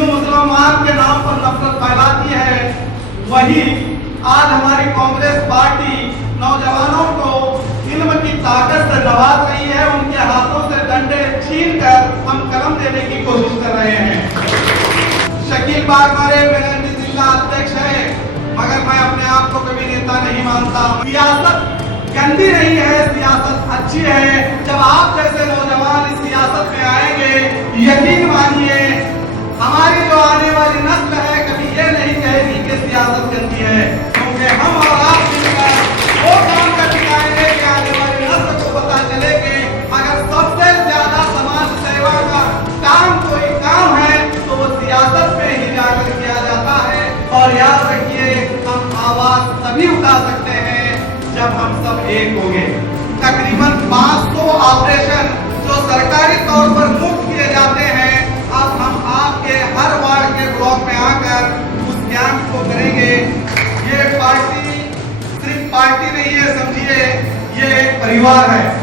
हिंदू मुसलमान के नाम पर नफरत फैलाती है, वही आज हमारी कांग्रेस पार्टी नौजवानों को इल्म की ताकत से नवाज रही है। उनके हाथों से डंडे छीनकर हम कलम देने की कोशिश कर रहे हैं। शकील बागमारे मेरा जिला अध्यक्ष है, मगर मैं अपने आप को कभी नेता नहीं मानता। सियासत गंदी नहीं है, सियासत अच्छी है। जब आप जैसे नौजवान इस सियासत में आएंगे, यकीन मानिए हमारी जो आने वाली नस्ल है कभी ये नहीं कहेगी कि सियासत गंदी है, क्योंकि हम और आप मिलकर वो काम कर दिखाएंगे कि आने वाली नस्ल को पता चले कि अगर सबसे ज्यादा समाज सेवा का काम कोई काम है तो वो सियासत में ही जाकर किया जाता है। और याद रखिए, हम आवाज तभी उठा सकते हैं जब हम सब एक होंगे। तकरीबन 500 ऑपरेशन जो सरकारी तौर पर मुफ्त किए जाते हैं, अब हम आपके हर वार्ड के ब्लॉक में आकर उस कैंप को करेंगे। ये पार्टी सिर्फ पार्टी नहीं है, समझिए ये एक परिवार है।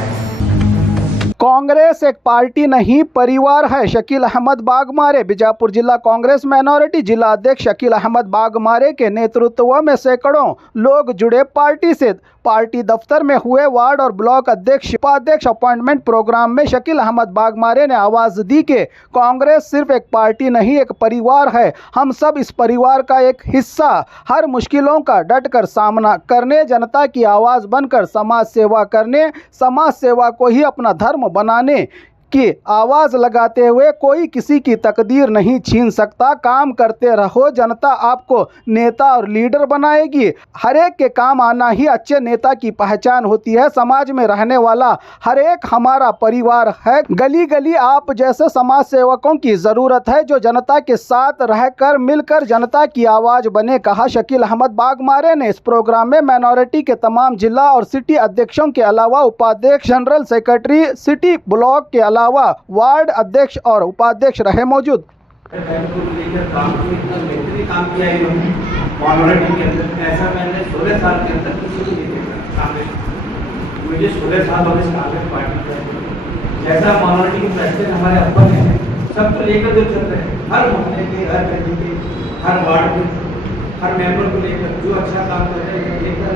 कांग्रेस एक पार्टी नहीं परिवार है। शकील अहमद बागमारे बीजापुर जिला कांग्रेस माइनॉरिटी जिला अध्यक्ष शकील अहमद बागमारे के नेतृत्व में सैकड़ों लोग जुड़े पार्टी से। पार्टी दफ्तर में हुए वार्ड और ब्लॉक अध्यक्ष उपाध्यक्ष अपॉइंटमेंट प्रोग्राम में शकील अहमद बागमारे ने आवाज दी कि कांग्रेस सिर्फ एक पार्टी नहीं एक परिवार है। हम सब इस परिवार का एक हिस्सा, हर मुश्किलों का डटकर सामना करने, जनता की आवाज बनकर समाज सेवा करने, समाज सेवा को ही अपना धर्म बनाने की आवाज लगाते हुए कोई किसी की तकदीर नहीं छीन सकता। काम करते रहो, जनता आपको नेता और लीडर बनाएगी। हर एक के काम आना ही अच्छे नेता की पहचान होती है। समाज में रहने वाला हर एक हमारा परिवार है। गली गली आप जैसे समाज सेवकों की जरूरत है जो जनता के साथ रहकर मिलकर जनता की आवाज बने, कहा शकील अहमद बागमारे ने। इस प्रोग्राम में माइनॉरिटी के तमाम जिला और सिटी अध्यक्षों के अलावा उपाध्यक्ष, जनरल सेक्रेटरी, सिटी ब्लॉक के अलावा वार्ड अध्यक्ष और उपाध्यक्ष रहे मौजूद। काम किया इन्होंने माइनॉरिटी के अंदर, ऐसा मैंने 16 साल के अंदर किसी को नहीं देखा। मुझे 16 साल हो गए कांग्रेस पार्टी का। जैसा माइनॉरिटी के प्रेसिडेंट हमारे अब्बा हैं, सबको लेकर जो चल रहे हैं, हर मोहल्ले के, हर गली के, हर वार्ड के, हर मेंबर को लेकर जो अच्छा काम कर रहे हैं लेकर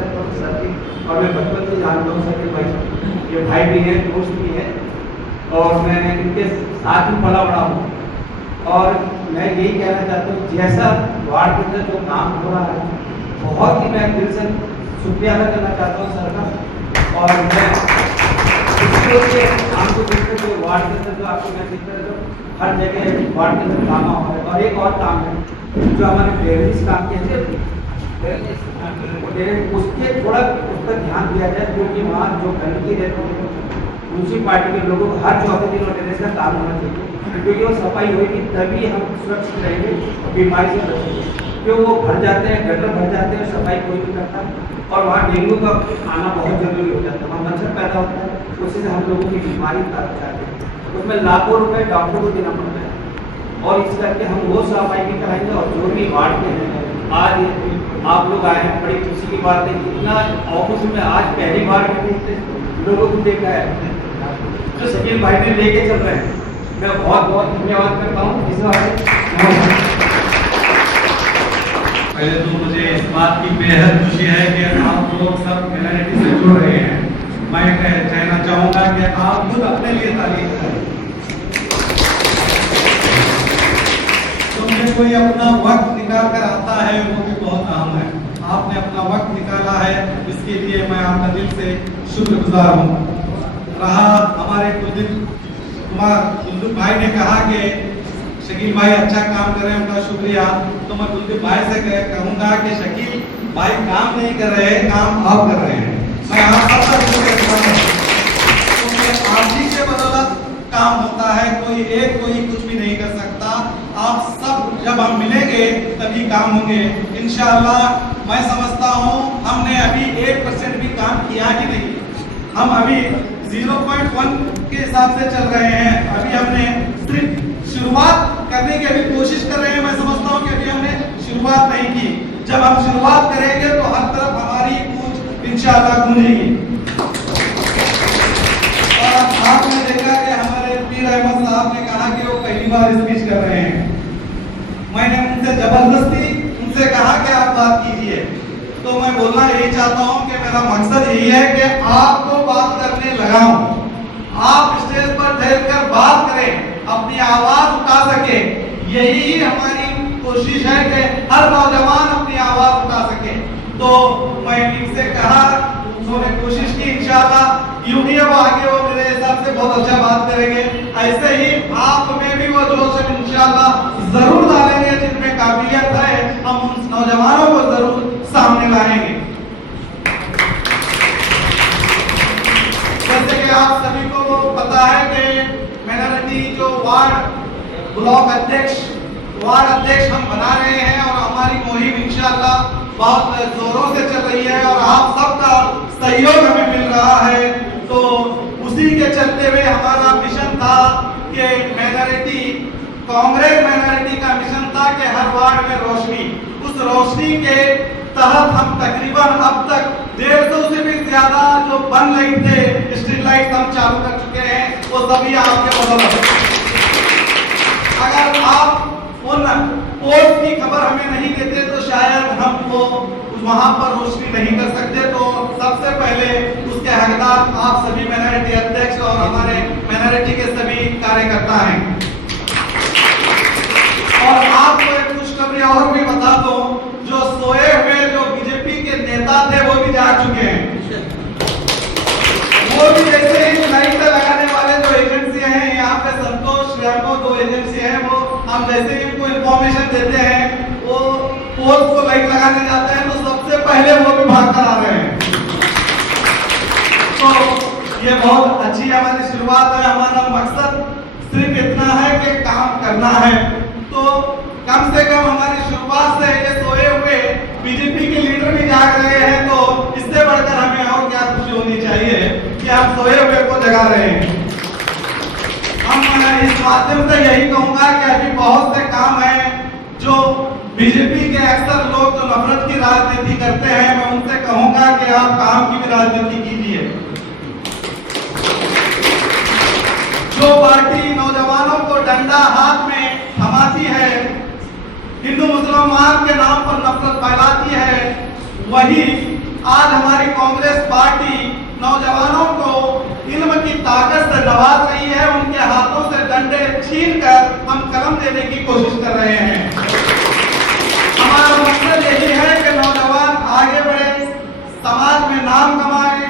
और मैं बचपन से जानता हूँ सर भाई, ये भाई भी है, दोस्त भी है और मैं इनके साथ ही पला बड़ा हूँ। और मैं यही कहना चाहता हूँ, जैसा वार्ड के अंदर जो काम हो रहा है, बहुत ही मैं दिल से शुक्रिया अदा करना चाहता हूँ सर का। और मैं आपको देखते हुए वार्ड के अंदर जो आपको मैं देखता हूँ, हर जगह वार्ड के अंदर काम हो रहा है। और एक और काम है जो हमारे ड्रेनेज काम के उसके थोड़ा उस पर ध्यान दिया जाए, क्योंकि वहाँ जो गंदगी रहती है म्यूनसिपालिटी के लोगों को हर चौथे दिन ड्रेनेज का काम होना चाहिए, क्योंकि वो सफाई होगी तभी हम सुरक्षित रहेंगे और बीमारी से बचेंगे। क्यों वो भर जाते हैं, गटर भर जाते हैं, सफाई कोई नहीं करता और वहाँ डेंगू का आना बहुत जरूरी हो जाता है, वहाँ मच्छर पैदा होता है, उससे हम लोगों की बीमारी जाती है। उसमें लाखों रुपए डॉक्टर को देना पड़ता है और इस करके हम वो सफाई भी कराएंगे। और जो भी वार्ड के हैं, आज आप लोग आए हैं, बड़ी खुशी की बात है। इतना ऑफिस में आज पहली बार लोगों को देखा है जो शकील भाई ने लेके चल रहे हैं। मैं बहुत बहुत धन्यवाद करता हूँ इस बात। पहले तो मुझे इस बात की बेहद खुशी है कि आप लोग सब माइनॉरिटी से जुड़ रहे हैं। मैं कहना चाहूँगा कि आप खुद अपने लिए तारीफ करें। तुमने कोई अपना वक्त निकाल कर आता है वो भी बहुत अहम है। आपने अपना वक्त निकाला है, इसके लिए मैं आपका दिल से शुक्रगुजार हूँ। रहा हमारे कुलदीप भाई ने कहा कि शकील भाई अच्छा काम कर रहे हैं, उनका शुक्रिया। तो मैं कुलदीप भाई से कहूँगा कि शकील भाई काम नहीं कर रहे हैं, काम आप कर रहे हैं। मैं आप ही के बदौलत काम होता है, कोई एक कोई कुछ भी नहीं कर सकता। आप सब जब हम मिलेंगे तभी काम होंगे इंशाअल्लाह। मैं समझता हूँ हमने अभी 1% भी काम किया ही नहीं, हम अभी 0.1 के हिसाब से चल रहे हैं। अभी हमने सिर्फ शुरुआत करने की अभी कोशिश कर रहे हैं। मैं समझता हूँ कि अभी हमने शुरुआत नहीं की। जब हम शुरुआत करेंगे तो हर तरफ हमारी गूंज इंशाअल्लाह गूंजेगी। और आपने देखा कि हमारे पीर अहमद साहब ने कहा कि वो पहली बार स्पीच कर रहे हैं। यही चाहता हूं कि मेरा मकसद यही है कि आपको बात करने लगाऊं, आप स्टेज पर ठहर कर बात करें, अपनी आवाज उठा सके। यही हमारी कोशिश है कि हर नौजवान अपनी आवाज उठा सके। तो मैं इनसे कहा, उन्होंने कोशिश की, इंशाल्लाह यूं ही अब आगे वो मेरे हिसाब से बहुत अच्छा बात करेंगे। ऐसे ही आप में भी वो जोश इंशाल्लाह जरूर डालेंगे, जिनमें काबिलियत है हम उन नौजवानों को जरूर सामने लाएंगे। जैसे कि आप सभी को पता है कि माइनॉरिटी जो वार्ड अध्यक्ष हम बना रहे हैं और हमारी मुहिम इंशाल्लाह बहुत जोरों से चल रही है और आप सबका सहयोग हमें मिल रहा है। तो उसी के चलते हुए हमारा मिशन था कि कांग्रेस माइनॉरिटी का मिशन था कि हर वार्ड में रोशनी। उस रोशनी के तहत हम तकरीबन अब तक 150 से भी ज्यादा जो बन रही थे स्ट्रीट लाइट हम चालू कर चुके हैं, वो सभी आपके बदौलत। अगर आप उन पोस्ट की खबर हमें नहीं देते तो शायद हम वो वहां पर रोशनी नहीं कर सकते। तो सबसे पहले उसके हकदार आप सभी माइनॉरिटी अध्यक्ष और हमारे माइनॉरिटी के सभी कार्यकर्ता हैं। और आपको एक खुशखबरी और भी बता दो, जो सोए हुए जो बीजेपी के नेता थे वो भी जाग चुके हैं। वो भी जैसे ही लाइट लगाने वाले जो एजेंसी हैं, यहाँ पे संतोष रेमो दो एजेंसी है, वो हम जैसे ही उनको इंफॉर्मेशन देते हैं, वो पोस्ट को लाइट लगाने जाते हैं तो सबसे पहले वो भी भाग कर आ रहे हैं। तो ये बहुत अच्छी हमारी शुरुआत है। हमारा मकसद सिर्फ इतना है कि काम करना है। तो कम से कम हमारी शुरुआत से ये सोए हुए बीजेपी के लीडर भी जाग रहे हैं, तो इससे बढ़कर हमें और क्या खुशी होनी चाहिए कि आप सोए हुए को जगा रहे हैं। हम इस माध्यम से यही कहूंगा कि अभी बहुत से काम हैं जो बीजेपी के अक्सर लोग जो नफरत की राजनीति करते हैं, मैं उनसे कहूंगा कि आप काम की भी राजनीति कीजिए। जो पार्टी नौजवानों को डंडा हाथ में थमाती है, हिंदू मुसलमान के नाम पर नफरत फैलाती है, वही आज हमारी कांग्रेस पार्टी नौजवानों को इल्म की ताकत से नवाज रही है। उनके हाथों से डंडे छीनकर हम कलम देने की कोशिश कर रहे हैं। हमारा मकसद यही है कि नौजवान आगे बढ़े, समाज में नाम कमाए,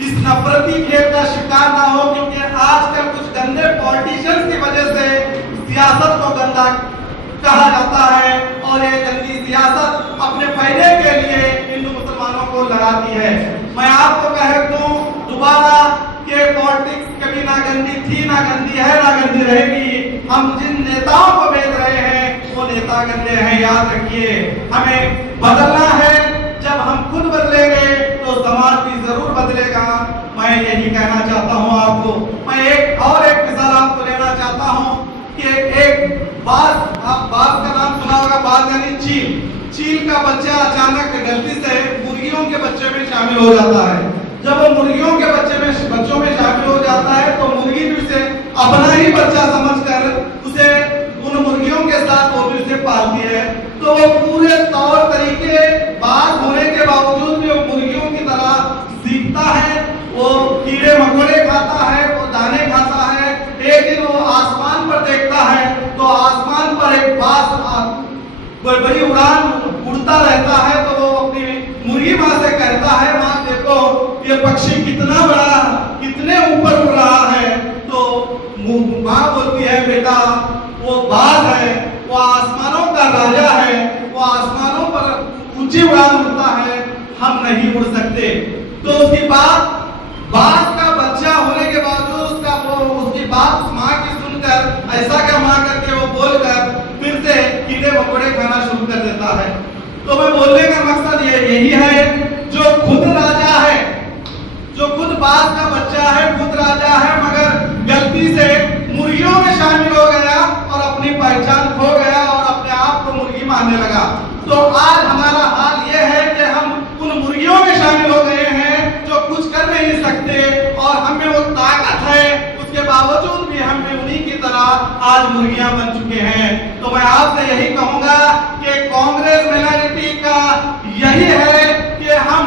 इस नफरती खेल का शिकार ना हो। क्योंकि आजकल कुछ गंदे पॉलिटिशियंस की वजह से सियासत को गंदा कहा जाता है और ये गंदी सियासत अपने फायदे के लिए हिंदू मुसलमानों को लड़ाती है। मैं आपको कह दूं दोबारा के पॉलिटिक्स कभी ना गंदी थी, ना गंदी है, ना गंदी रहेगी। हम जिन नेताओं को भेज रहे हैं वो नेता गंदे हैं, याद रखिए। हमें बदलना है, जब हम खुद बदलेंगे तो समाज भी जरूर बदलेगा। मैं यही कहना चाहता हूं आपको। मैं एक मिसाल आपको लेना चाहता हूं कि एक बाज, आप बाज का नाम सुना होगा, बाज यानी चील का बच्चा अचानक गलती से मुर्गियों के बच्चे में शामिल हो जाता है। जब वो मुर्गियों के बच्चों में शामिल हो जाता है तो मुर्गी भी उसे अपना ही बच्चा समझकर उसे उन मुर्गियों के साथ वो भी उसे पालती है। तो वो पूरे तौर तरीके बाज होने के बावजूद भी वो मुर्गियों की तरह सीखता है, वो कीड़े मकोड़े खाता है, वो दाने खाता है। एक दिन वो आसमान पर देखता है तो आसमान पर एक बाज बड़ी उड़ान उड़ता रहता है। तो वो अपनी मुर्गी माँ से कहता है, माँ देखो ये पक्षी कितना बड़ा, कितने ऊपर उड़ रहा है। तो माँ बोलती है, बेटा वो बाज है, वो आसमानों का राजा है, वो आसमानों पर ऊंची उड़ान उड़ता है, हम नहीं उड़ सकते। तो उसकी बात, बाज का बच्चा होने के बावजूद उसकी बात माँ की सुनकर ऐसा क्या माँ करके वो बोलकर फिर से कीड़े मकोड़े खाना शुरू कर देता है। तो मैं बोलने का मकसद यही है, जो खुद राजा है, जो खुद बाज का बच्चा है, खुद राजा है, मगर गलती से मुर्गियों में शामिल हो गया और अपनी पहचान खो गया और अपने आप को मुर्गी मानने लगा। तो आज हमारा हाल ये है कि हम उन मुर्गियों में शामिल हो गए हैं जो कुछ कर नहीं सकते और हमें वो ताकत है, उसके बावजूद भी हम भी उन्हीं की तरह आज मुर्गियां बन चुके हैं। तो मैं आपसे यही कहूंगा कि कांग्रेस माइनॉरिटी का यही है कि हम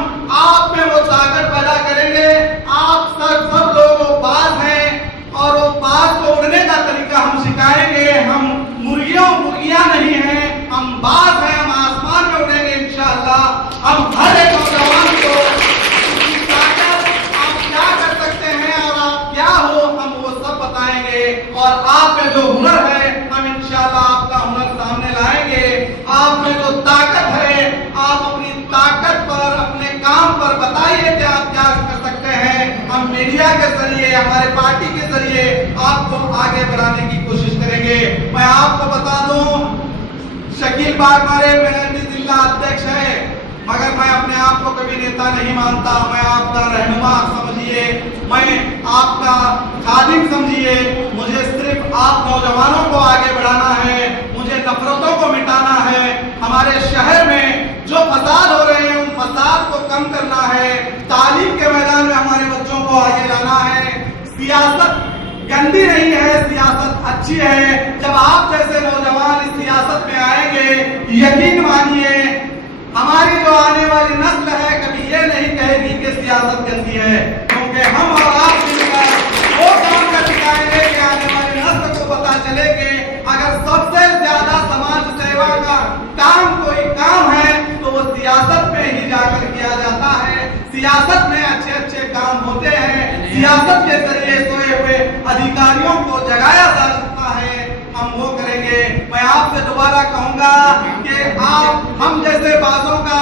जो ताकत पैदा करेंगे, आप सब लोग वो बाज हैं और वो बाज को उड़ने का तरीका हम सिखाएंगे। हम मुर्गियां नहीं हैं, हम बाज हैं, हम आसमान में उड़ेंगे इंशाअल्लाह। हम हर एक नौजवान को उसकी ताकत, आप क्या कर सकते हैं और आप क्या हो, हम वो सब बताएंगे। और आप में जो हुनर है, हम इंशाअल्लाह आपका हुनर सामने लाएंगे। आप में जो ताकत है, आप अपनी ताकत पर, अपने काम पर बताइए कि आप क्या कर सकते हैं। हम मीडिया के जरिए, हमारे पार्टी के जरिए आपको आगे बढ़ाने की कोशिश करेंगे। मैं आपको बता दूं, शकील बागमारे मेरे जिला अध्यक्ष है, मगर मैं अपने आप को कभी नेता नहीं मानता। मैं आपका रहनुमा समझिए, मैं आपका खादिम समझिए। मुझे सिर्फ आप नौजवानों को आगे बढ़ाना है, मुझे नफरतों को मिटाना है। हमारे शहर में जो फसाद हो रहे हैं, उन फसाद को कम करना है। तालीम के मैदान में हमारे बच्चों को आगे लाना है। सियासत गंदी नहीं है, सियासत अच्छी है। जब आप जैसे नौजवान इस सियासत में आएंगे, यकीन मानिए हमारी जो आने वाली नस्ल है कभी ये नहीं कहेगी कि सियासत गंदी है, क्योंकि हम और आप मिलकर वो काम कर दिखाएंगे कि आने वाली नस्ल को पता चले कि अगर सबसे ज्यादा समाज सेवा का काम कोई काम है तो वो सियासत में ही जाकर किया जाता है। सियासत में अच्छे अच्छे काम होते हैं, सियासत के जरिए सोए हुए अधिकारियों को जगाया जा सकता है। हम वो करेंगे। मैं आपसे दोबारा कहूंगा कि आप हम जैसे बाजों का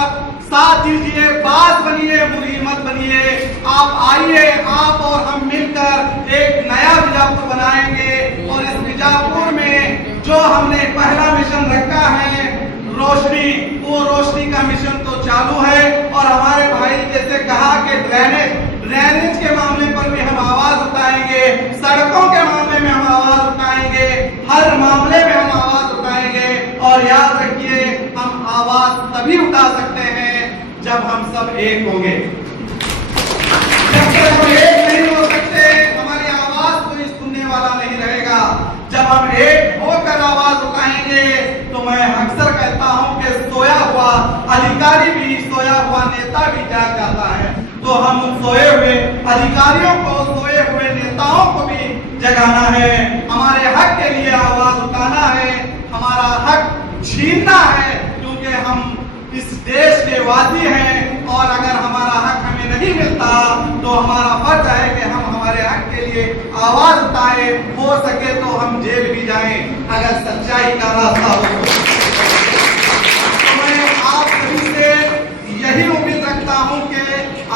साथ दीजिए, बाज बनिए, मुर्गी मत बनिए। आप आइए, आप और हम मिलकर एक नया बीजापुर बनाएंगे। और इस बीजापुर में जो हमने पहला मिशन रखा है रोशनी, वो रोशनी का मिशन तो चालू है। और हमारे भाई जैसे कहा कि ड्रेनेज के मामले पर भी हम आवाज उठाएंगे, सड़कों के मामले में हम आवाज उठाएंगे, हर मामले में हम आवाज उठाएंगे। और याद रखिए, हम आवाज तभी उठा सकते हैं जब हम सब एक होंगे। जब तक हम एक नहीं हो सकते, हमारी आवाज कोई सुनने वाला नहीं रहेगा। जब हम एक होकर आवाज उठाएंगे तो मैं अक्सर कहता हूं कि सोया हुआ अधिकारी भी, सोया हुआ नेता भी जाग जाता है। तो हम सोए हुए अधिकारियों को, सोए हुए नेताओं को भी जगाना है। हमारे हक के लिए आवाज उठाना है, हमारा हक छीनना है, क्योंकि हम इस देश के वासी हैं। और अगर हमारा हक हमें नहीं मिलता तो हमारा फर्ज है कि हम हमारे हक के लिए आवाज उठाएं। हो सके तो हम जेल भी जाएं अगर सच्चाई का रास्ता हो। तो मैं आप सभी से यही उम्मीद रखता हूं कि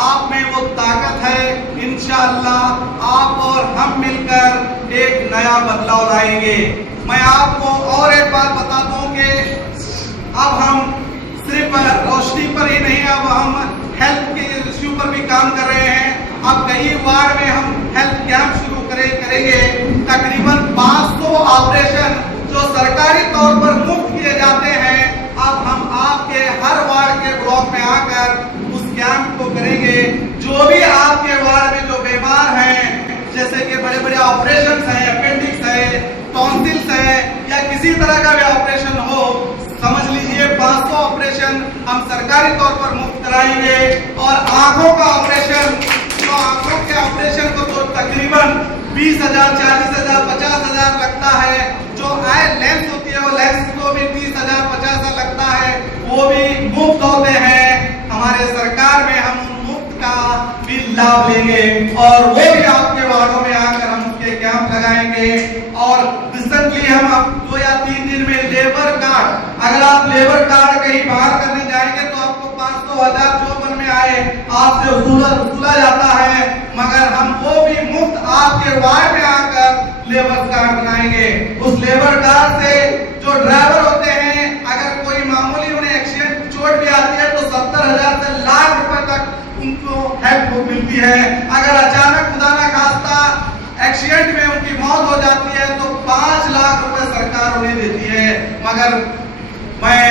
आप में वो ताकत है। इंशाअल्लाह आप और हम मिलकर एक नया बदलाव लाएंगे। मैं आपको और एक बात बता दूं कि अब हम सिर्फ रोशनी पर ही नहीं, अब हम हेल्थ के इश्यू पर भी काम कर रहे हैं। अब कई वार्ड में हम हेल्थ कैंप शुरू करेंगे। तकरीबन 500 ऑपरेशन जो सरकारी तौर पर मुफ्त किए जाते हैं, अब हम आपके हर वार्ड के ब्लॉक में आकर उस कैंप को करेंगे। जो भी आपके वार्ड में जो बीमार हैं, जैसे कि बड़े बड़े ऑपरेशन है, अपेंडिक्स है, टॉन्सिल्स है, या किसी तरह का भी ऑपरेशन हो, समझ लीजिए 500 ऑपरेशन हम सरकारी तौर पर मुफ्त कराएंगे। और आंखों का ऑपरेशन, तो आंखों के ऑपरेशन को तो तकरीबन 20,000, 40,000, 50,000 लगता है। जो आई लेंस होती है, वो लेंस को भी 30,000, 50,000 लगता है, वो भी मुफ्त होते हैं। हमारे सरकार में हम मुफ्त का भी लाभ लेंगे और वो भी आपके वार्डों में आकर हम उसके कैंप लगाएंगे। और रिसेंटली हम 2 या 3 दिन में लेबर कार्ड, अगर आप लेबर कार्ड कहीं बाहर करने जाएंगे तो आपको 500,000 जो मन में आए आपसे वसूला जाता है, मगर हम वो भी मुफ्त आपके वार्ड में आकर लेबर कार्ड बनाएंगे। उस लेबर कार्ड से जो ड्राइवर होते हैं, अगर कोई मामूली उन्हें एक्सीडेंट चोट भी आती है तो 70,000 से लाख रुपए तक उनको हेल्प मिलती है। अगर अचानक खुदा ना खास्ता एक्सीडेंट में उनकी मौत हो जाती है तो 5 लाख रुपए सरकार उन्हें देती है। मगर मैं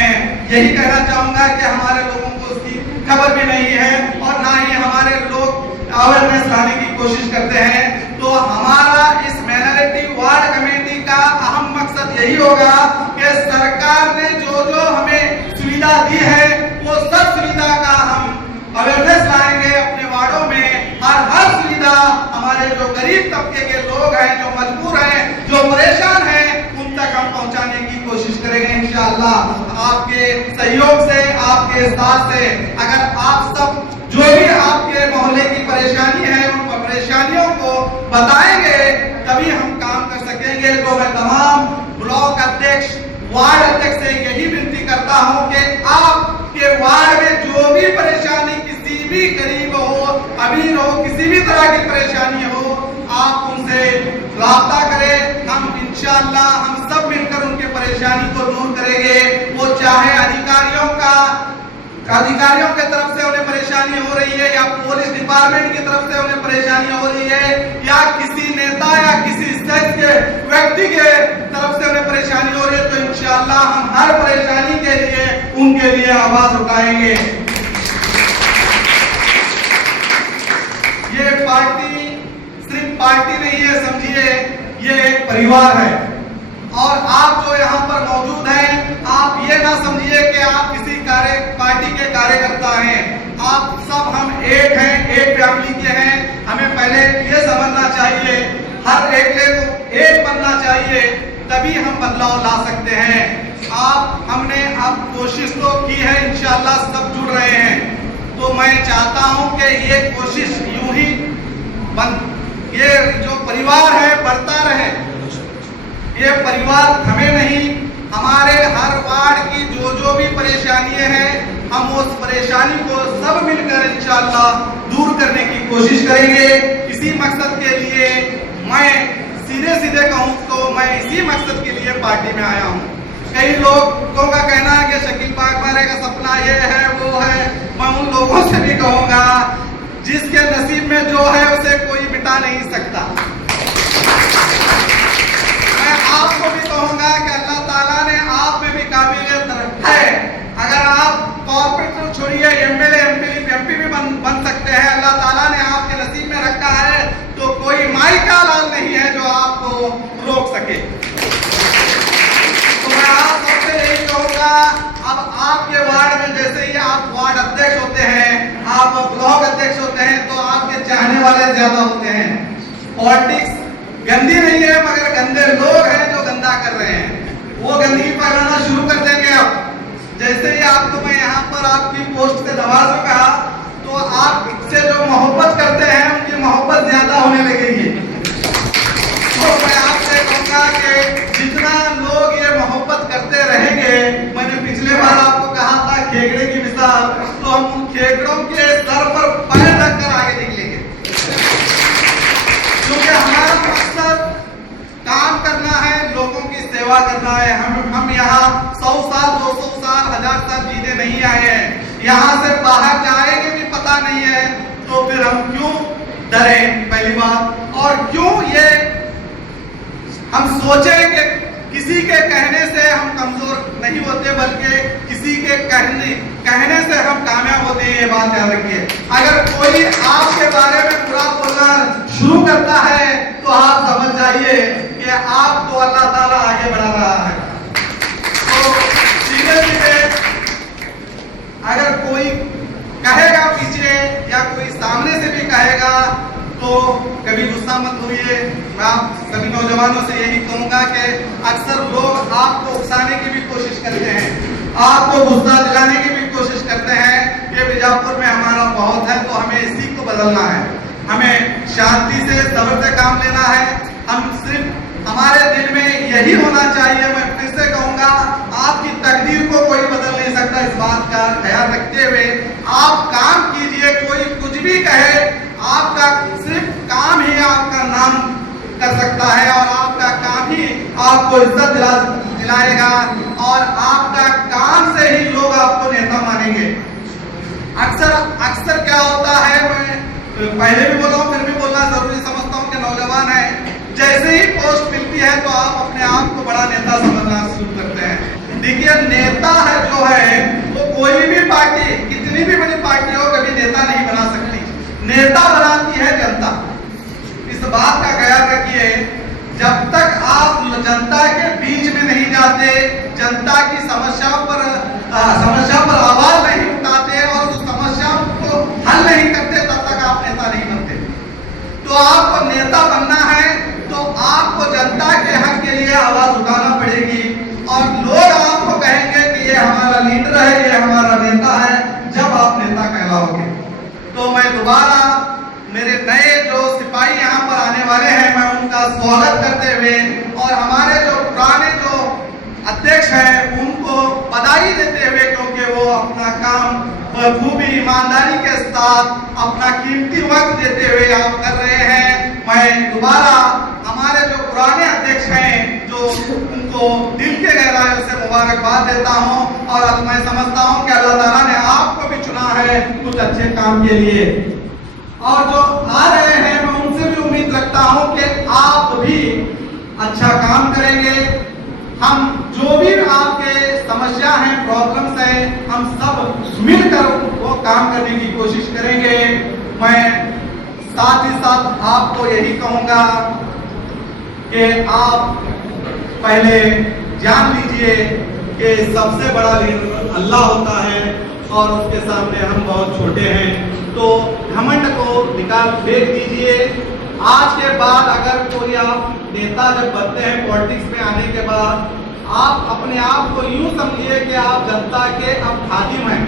यही कहना चाहूंगा कि हमारे लोगों को उसकी खबर भी नहीं है और ना ही हमारे लोग अवेयरनेस लाने की कोशिश करते हैं। तो हमारा इस माइनॉरिटी वार्ड कमेटी का अहम मकसद यही होगा कि सरकार ने जो जो हमें सुविधा दी है वो सब सुविधा का हम अवेयरनेस लाएंगे, अपने है, जो गरीब तबके के लोग हैं, जो मजबूर हैं, जो परेशान हैं, उन तक हम पहुंचाने की कोशिश करेंगे इंशाअल्लाह। आपके सहयोग से, आपके साथ से, अगर आप सब जो भी आपके मोहल्ले की परेशानी है उन परेशानियों को बताएंगे तभी हम काम कर सकेंगे। तो मैं तमाम ब्लॉक अध्यक्ष, वार्ड अध्यक्ष से यही विनती करता हूं कि आपके वार्ड में जो भी परेशानी, किसी भी गरीब हो, अमीर हो, किसी भी तरह की परेशानी हो, आप उनसे राब्ता करें। हम इंशाअल्लाह हम सब मिलकर उनके परेशानी को दूर करेंगे। वो चाहे अधिकारियों के तरफ से उन्हें परेशानी हो रही है, या पुलिस डिपार्टमेंट की तरफ से उन्हें परेशानी हो रही है, या किसी नेता या किसी स्टेट के व्यक्ति के तरफ से उन्हें परेशानी हो रही है, तो इंशाअल्लाह हम हर परेशानी के लिए उनके लिए आवाज उठाएंगे। ये पार्टी सिर्फ पार्टी नहीं है, समझिए ये एक परिवार है। और आप जो यहाँ पर मौजूद हैं, आप ये ना समझिए कि आप किसी पार्टी के कार्यकर्ता हैं। आप सब हम एक हैं, एक फैमिली के हैं। हमें पहले ये समझना चाहिए, हर एक को एक बनना चाहिए, तभी हम बदलाव ला सकते हैं। हमने अब कोशिश तो की है, इंशाअल्लाह सब जुड़ रहे हैं। तो मैं चाहता हूं कि ये कोशिश यूं ही ये जो परिवार है बढ़ता रहे। ये परिवार हमें नहीं, हमारे हर वार्ड की जो भी परेशानियां हैं, हम उस परेशानी को सब मिलकर इंशाअल्लाह दूर करने की कोशिश करेंगे। इसी मकसद के लिए मैं सीधे कहूँ तो मैं इसी मकसद के लिए पार्टी में आया हूँ। कई लोगों का कहना है कि शकील बागमारे का सपना ये है, वो है। मैं उन लोगों से भी कहूँगा, जिसके नसीब में जो है उसे कोई मिटा नहीं सकता। मैं आपको भी कहूंगा कि अल्लाह ताला ने आप में भी काबिलियत है। अगर आप कॉर्पोरेट को छोड़िए, एमएलए, एमपी भी बन सकते हैं। अल्लाह ताला ने आपके नसीब में रखा है, तो कोई माई का लाल नहीं है जो आपको रोक सके। तो मैं आप सबसे यही कहूंगा, अब आपके वार्ड में जैसे ही आप वार्ड अध्यक्ष होते हैं, आप ब्लॉक अध्यक्ष होते हैं, तो आपके चाहने वाले ज्यादा होते हैं। पॉलिटिक्स गंदी नहीं है, मगर गंदे लोग हैं जो गंदा कर रहे हैं। वो गंदगी फैलाना शुरू कर देंगे। अब जैसे ही आपको मैं यहाँ पर आपकी पोस्ट से दबा कहा, तो आप इससे जो मोहब्बत करते हैं उनकी मोहब्बत ज्यादा होने लगेगी। तो मैं आपसे कहूँगा कि जितना लोग ये मोहब्बत करते रहेंगे, मैंने पिछले बार आपको कहा था खेगड़े की मिसाल, तो हम उन खेगड़ों के सर पर पैर रखकर आगे निकलेंगे। क्योंकि हमारा मकसद काम करना है, लोगों की सेवा करना है। हम यहाँ 100 साल, 200 साल, 1000 साल जीने नहीं आए हैं। यहाँ से बाहर जाएंगे भी पता नहीं है, तो फिर हम क्यों डरें, पहली बात। और क्यों ये हम सोचें कि किसी के कहने से हम कमजोर नहीं होते, बल्कि किसी के कहने से हम कामयाब होते हैं। ये बात याद रखिए। अगर कोई आपके बारे में बुरा बोलना शुरू करता है, तो आप समझ जाइए कि आपको अल्लाह ताला आगे बढ़ा रहा है। तो सीधे अगर कोई कहेगा पीछे या कोई सामने से भी कहेगा, तो कभी गुस्सा मत होइए। मैं आप सभी नौजवानों से यही कहूंगा कि अक्सर लोग आपको उकसाने की भी कोशिश करते हैं, आपको गुस्सा दिलाने की भी कोशिश करते हैं। ये बीजापुर में हमारा बहुत है, तो हमें इसी को बदलना है। हमें शांति से, सब्र से काम लेना है। हम सिर्फ हमारे दिल में यही होना चाहिए। मैं फिर से कहूंगा, आपकी तकदीर को कोई बदल नहीं सकता। इस बात का ख्याल रखते हुए आप काम कीजिए। कोई कुछ भी कहे, आपका सिर्फ काम ही आपका नाम कर सकता है, और आपका काम ही आपको इज्जत दिलाएगा, और आपका काम से ही लोग आपको नेता मानेंगे। अक्सर क्या होता है, मैं पहले भी बोला हूँ, फिर भी बोलना जरूरी समझता हूँ कि नौजवान है, जैसे ही पोस्ट मिलती है तो आप अपने आप को बड़ा नेता समझना शुरू करते हैं। देखिए, नेता है जो है वो कोई भी पार्टी, कितनी भी बड़ी पार्टी हो, कभी नेता नहीं बना सकती। नेता बनाती है जनता। इस बात का ख्याल रखिए। जब तक आप जनता के बीच में नहीं जाते, जनता की समस्याओं पर आवाज नहीं उठाते और उस समस्याओं को हल नहीं करते, तब तक आप नेता नहीं बनते। तो आपको नेता बनना है तो आपको जनता के हक के लिए आवाज उठाना पड़ेगी और लोग आपको कहेंगे कि ये हमारा लीडर है, ये हमारा नेता है, जब आप नेता कहलाओगे। तो मैं दोबारा मेरे नए जो सिपाही यहाँ पर आने वाले हैं, मैं उनका स्वागत करते हुए और हमारे जो पुराने जो अध्यक्ष हैं उनको बधाई देते हुए, क्योंकि वो अपना काम बखूबी ईमानदारी के साथ अपना कीमती वक्त देते हुए आप कर रहे हैं। मैं दोबारा हमारे जो पुराने अध्यक्ष हैं जो उनको दिल के गहराइयों से मुबारकबाद देता हूं और अब मैं समझता हूं कि अल्लाह ताला ने आपको भी चुना है कुछ अच्छे काम के लिए। और जो आ रहे हैं मैं उनसे भी उम्मीद रखता हूं कि आप भी अच्छा काम करेंगे। हम जो भी आपके समस्या हैं, प्रॉब्लम्स हैं, हम सब मिलकर वो काम करने की कोशिश करेंगे। मैं साथ ही साथ आपको यही कहूंगा कि आप पहले जान लीजिए कि सबसे बड़ा लीडर अल्लाह होता है और उसके सामने हम बहुत छोटे हैं। तो घमंड को निकाल फेंक दीजिए। आज के बाद अगर कोई आप नेता जब बनते हैं पॉलिटिक्स में आने के बाद, आप अपने आप को यूं समझिए कि आप जनता के अब खादिम हैं।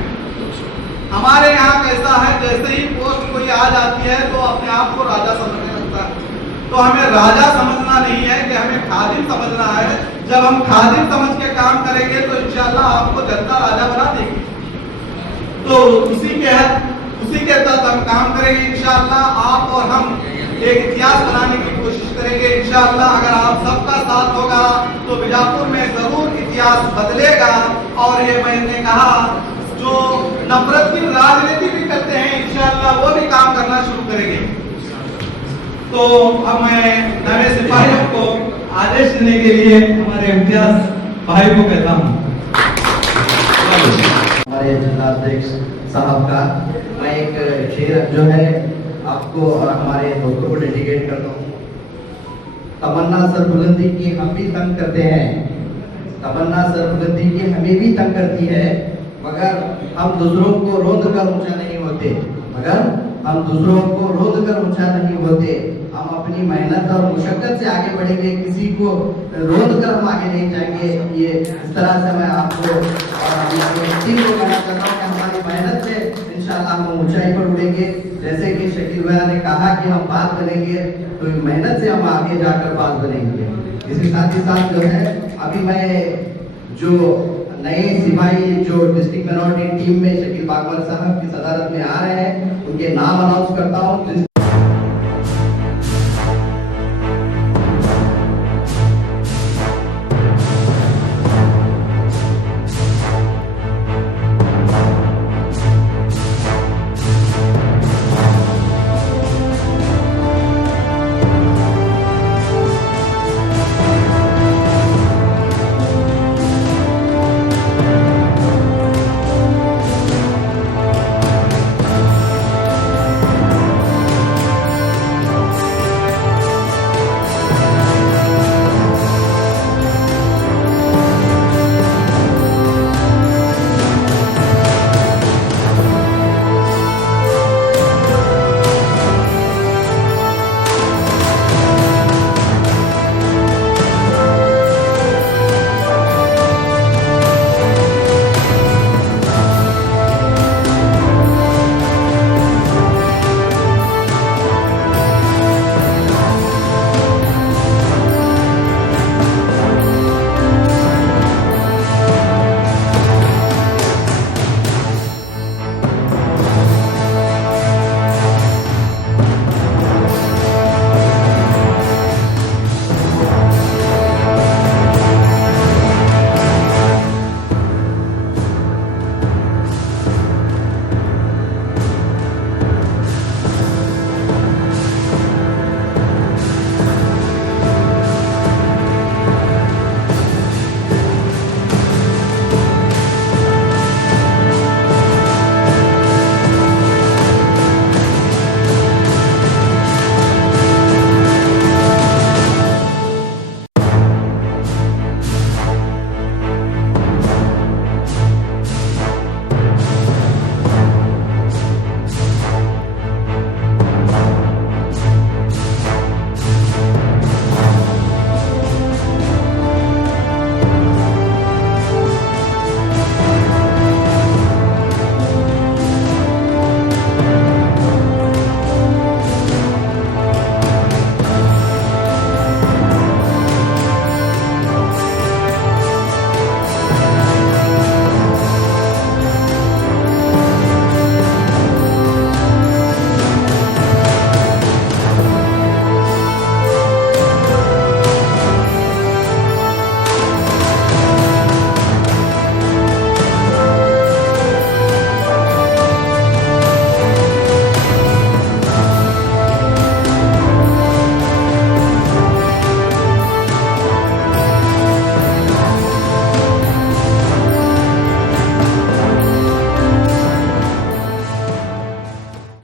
हमारे यहाँ कैसा है, जैसे ही पोस्ट कोई आ जाती है तो अपने आप को राजा समझने लगता है। तो हमें राजा समझना नहीं है कि हमें खादिम समझना है। जब हम खादिम समझ के काम करेंगे तो इंशाल्लाह आपको जनता राजा बना देगी। तो उसी के तहत हम काम करेंगे इंशाल्लाह। आप और हम एक इतिहास बनाने की कोशिश करेंगे इंशाल्लाह। अगर आप सबका साथ होगा तो बीजापुर में जरूर इतिहास बदलेगा। और ये मैंने कहा, जो नफरत की राजनीति भी करते हैं इंशाल्लाह वो भी काम करना शुरू करेंगे। तो अब मैं नए सिपाहियों को आदेश देने के लिए हमारे इम्तियाज भाई को कहता हूँ। हमारे जिलाध्यक्ष साहब का मैं एक शेर जो है आपको और हमारे दोस्तों को डेडिकेट करता हूँ। तमन्ना सर बुलंदी की हम भी तंग करते हैं, तमन्ना सर बुलंदी की हमें भी तंग करती है, मगर हम दूसरों को रोंद कर ऊंचा नहीं होते, मगर हम दूसरों को रोंद कर ऊंचा नहीं होते। हम अपनी मेहनत और मुशक्कत से आगे बढ़ेंगे, किसी को रोंद कर हम आगे नहीं जाएंगे। ये इस तरह से मैं आपको और हमारे टीम को कहना चाहता हूँ कि हमारी मेहनत से इंशाल्लाह हम ऊंचाई पर उड़ेंगे। जैसे कि शकील भैया ने कहा कि हम बात बनेंगे, तो मेहनत से हम आगे जाकर बात बनेंगे। इसके साथ ही साथ जो है, अभी मैं जो नए सिपाही जो डिस्ट्रिक्ट माइनॉरिटी टीम में शकील बागमारे साहब की सदारत में आ रहे हैं, उनके नाम अनाउंस करता हूँ।